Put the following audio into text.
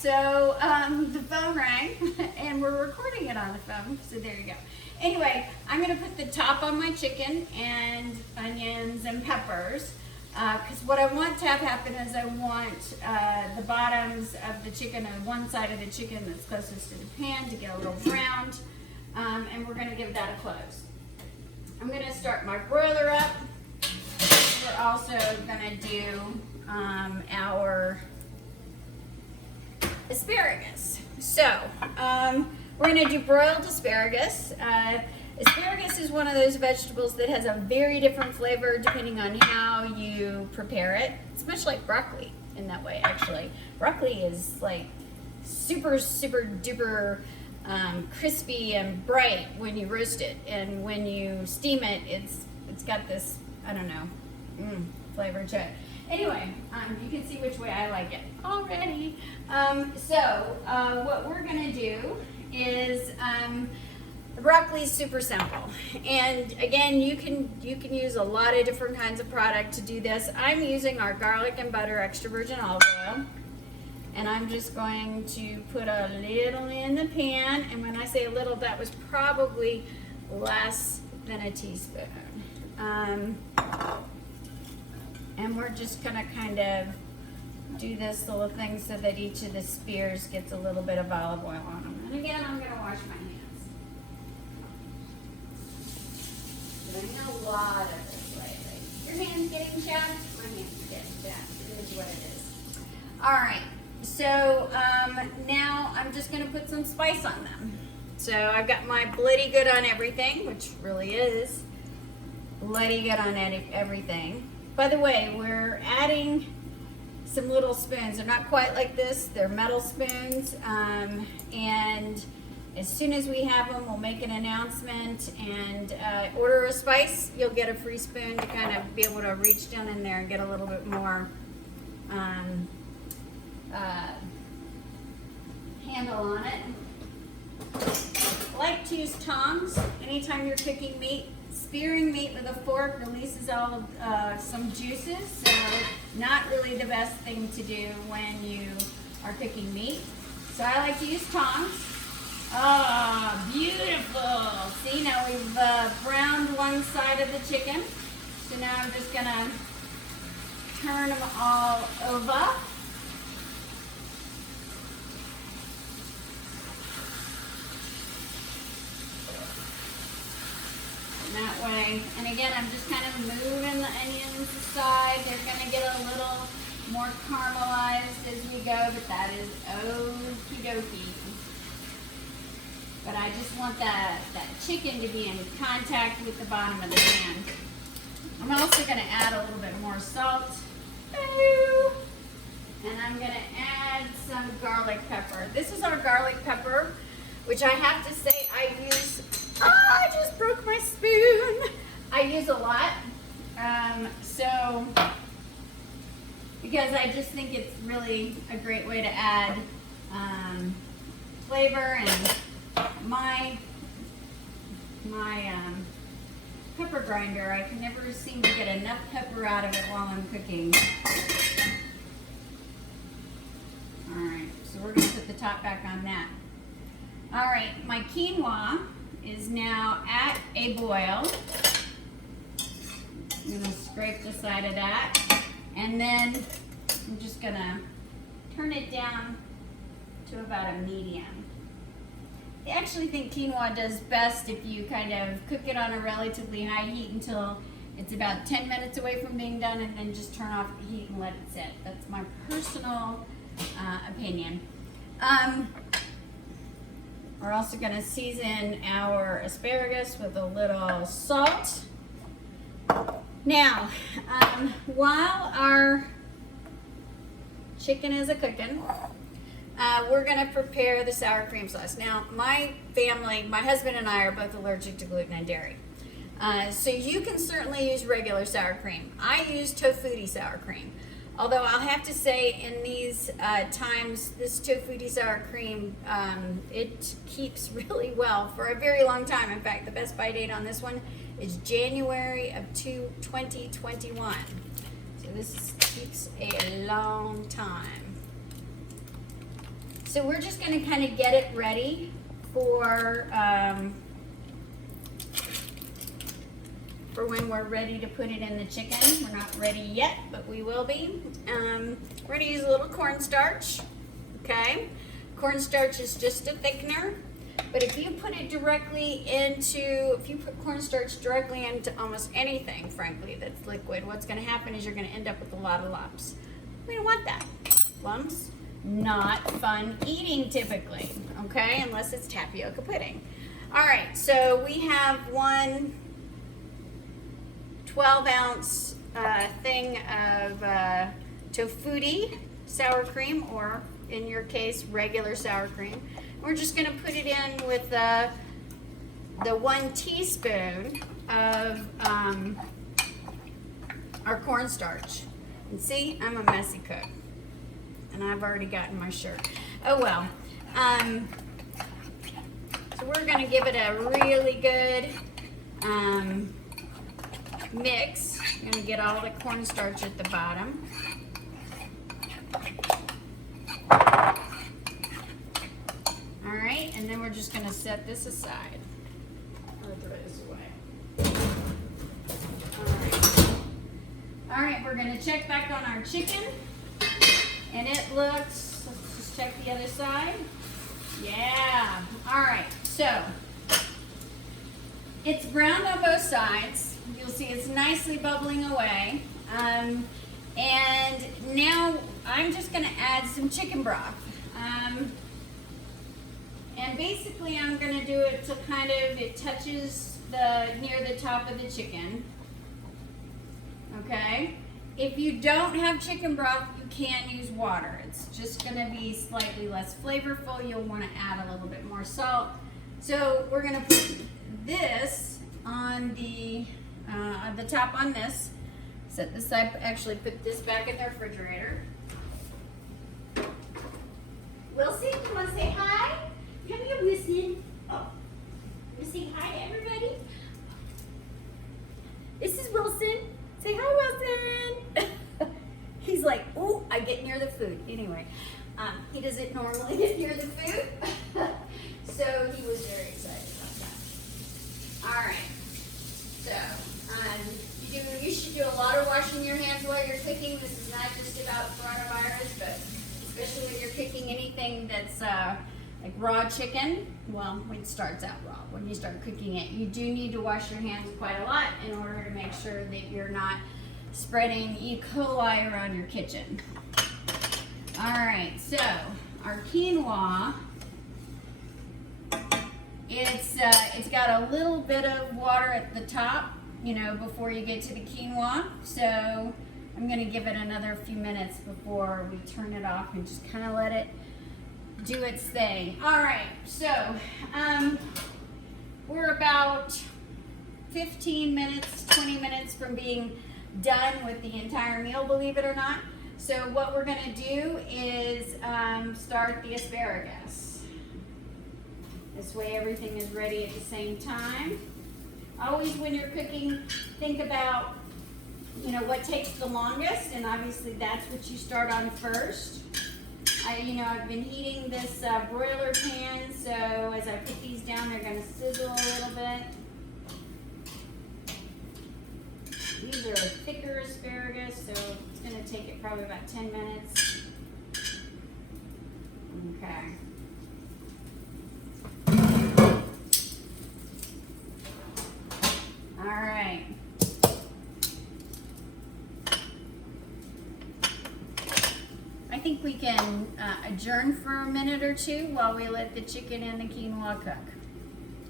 so the phone rang, and we're recording it on the phone, so there you go. Anyway, I'm going to put the top on my chicken and onions and peppers, because what I want to have happen is I want the bottoms of the chicken on one side of the chicken that's closest to the pan to get a little browned, and we're going to give that a close. I'm going to start my broiler up. We're also going to do our asparagus. So, we're going to do broiled asparagus. Asparagus is one of those vegetables that has a very different flavor depending on how you prepare it. It's much like broccoli in that way, actually. Broccoli is like super, super duper crispy and bright when you roast it, and when you steam it, it's got this, I don't know, flavor to it. Anyway, you can see which way I like it already. What we're gonna do is the broccoli is super simple, and again, you can use a lot of different kinds of product to do this. I'm using our garlic and butter extra virgin olive oil, and I'm just going to put a little in the pan, and when I say a little, that was probably less than a teaspoon. And we're just gonna kind of do this little thing so that each of the spears gets a little bit of olive oil on them. And again, I'm gonna wash my hands. Doing a lot of this lately. Your hand's getting chapped? My hand's getting chapped. It is what it is. All right, so now I'm just gonna put some spice on them. So I've got my bloody good on everything, which really is bloody good on everything. By the way, we're adding some little spoons. They're not quite like this. They're metal spoons. And as soon as we have them, we'll make an announcement and order a spice. You'll get a free spoon to kind of be able to reach down in there and get a little bit more handle on it. I like to use tongs anytime you're cooking meat. Spearing meat with a fork releases all of some juices, so not really the best thing to do when you are cooking meat. So I like to use tongs. Oh, beautiful. See, now we've browned one side of the chicken. So now I'm just gonna turn them all over. That way, and again, I'm just kind of moving the onions aside. They're going to get a little more caramelized as we go, but that is okie dokie. But I just want that chicken to be in contact with the bottom of the pan. I'm also going to add a little bit more salt. And I'm going to add some garlic pepper. This is our garlic pepper, which I have to say I use. Oh, I just broke my spoon. I use a lot, because I just think it's really a great way to add flavor, and my pepper grinder, I can never seem to get enough pepper out of it while I'm cooking. All right, so we're gonna put the top back on that. All right, my quinoa is now at a boil. I'm gonna scrape the side of that, and then I'm just gonna turn it down to about a medium. I actually think quinoa does best if you kind of cook it on a relatively high heat until it's about 10 minutes away from being done, and then just turn off the heat and let it sit. That's my personal opinion. We're also going to season our asparagus with a little salt. Now, while our chicken is a-cooking, we're going to prepare the sour cream sauce. Now, my family, my husband and I are both allergic to gluten and dairy. So you can certainly use regular sour cream. I use tofutti sour cream. Although I'll have to say, in these times, this tofutti sour cream, it keeps really well for a very long time. In fact, the best buy date on this one is January of 2021. So this keeps a long time. So we're just gonna kind of get it ready for when we're ready to put it in the chicken. We're not ready yet, but we will be. We're gonna use a little cornstarch, okay? Cornstarch is just a thickener, but if you put cornstarch directly into almost anything, frankly, that's liquid, what's gonna happen is you're gonna end up with a lot of lumps. We don't want that. Lumps, not fun eating typically, okay? Unless it's tapioca pudding. All right, so we have one 12-ounce thing of tofutti sour cream, or in your case, regular sour cream. We're just gonna put it in with the 1 teaspoon of our cornstarch. And see, I'm a messy cook, and I've already gotten my shirt. Oh well. So we're gonna give it a really good mix. I'm gonna get all the cornstarch at the bottom. All right, and then we're just gonna set this aside. Or throw this away. All right, we're gonna check back on our chicken. And it looks, let's just check the other side. Yeah, all right, so it's browned on both sides. You'll see it's nicely bubbling away. And now I'm just gonna add some chicken broth. And basically I'm gonna do it till kind of, it touches near the top of the chicken. Okay? If you don't have chicken broth, you can use water. It's just gonna be slightly less flavorful. You'll wanna add a little bit more salt. So we're gonna put this on the top on this. Set this up, actually put this back in the refrigerator. Wilson, you wanna say hi? Come here, Wilson. Oh, you say hi to everybody? This is Wilson. Say hi, Wilson. He's like, oh, I get near the food. Anyway, he doesn't normally get near the food. So he was very excited about that. All right. So you should do a lot of washing your hands while you're cooking. This is not just about coronavirus, but especially when you're cooking anything that's like raw chicken. Well, when it starts out raw, when you start cooking it, you do need to wash your hands quite a lot in order to make sure that you're not spreading E. coli around your kitchen. All right, so our quinoa, it's got a little bit of water at the top, you know, before you get to the quinoa. So I'm gonna give it another few minutes before we turn it off and just kind of let it do its thing. All right, so we're about 15 minutes, 20 minutes from being done with the entire meal, believe it or not. So what we're gonna do is start the asparagus. This way everything is ready at the same time. Always when you're cooking, think about, you know, what takes the longest, and obviously that's what you start on first. I've been heating this broiler pan, so as I put these down, they're gonna sizzle a little bit. These are thicker asparagus, so it's gonna take it probably about 10 minutes. Okay. All right. I think we can adjourn for a minute or two while we let the chicken and the quinoa cook.